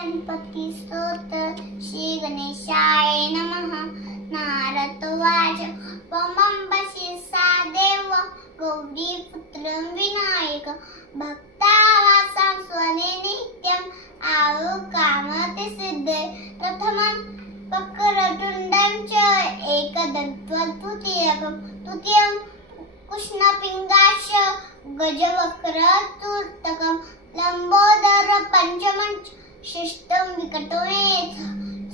गणपती स्तोत्र श्री गणेशाय नमः. नारद उवाच त्वमंबशीसा देव गौरीपुत्र विनायक भक्तावासां स्वने नित्यं आयु कामते सिद्धे. प्रथमं वक्रतुण्डं च एकदन्तं द्वितीयं कृष्णपिङ्गाश्च गजवक्रतुर्तकं लंबोदर पंचमं षष्ठं विकटोमेध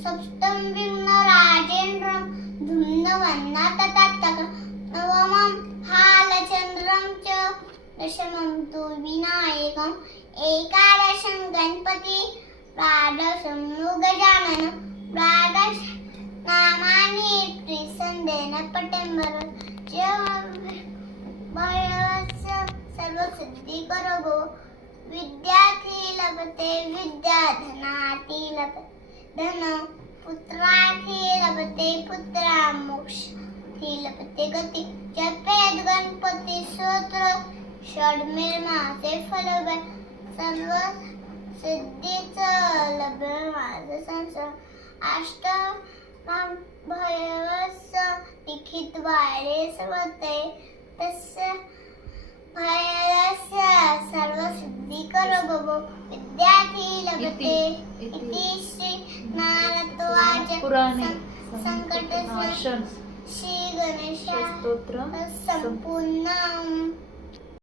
सप्तम विघ्नराजेन्द्रं धूम्रवर्णतटात्तकं नवमं हालचन्द्रं च दशमं तु विनायकम् एकादशं गणपति द्वादशं गजाननं द्वादश नामानि त्रिसन्देन पठेम्बर च भयस्य सर्वसिद्धिकरो विद्यार्थी लभते विद्या धनार्थी लभते धन पुत्रार्थी लभते पुत्रा मोक्षार्थी लभते गती. जपेत गणपती स्तोत्र षड्मिर्मासे फलवे सर्व सिद्धीचं लभे माझे संसार. अष्टमं भयस्य लिखित वाळे सर्वते तस्य भयस्य सर्वसिद्धिकरो भव विद्यार्थी लभते इति श्री नारद उवाच. संकटनाशन श्री गणेश स्तोत्र संपूर्णम्.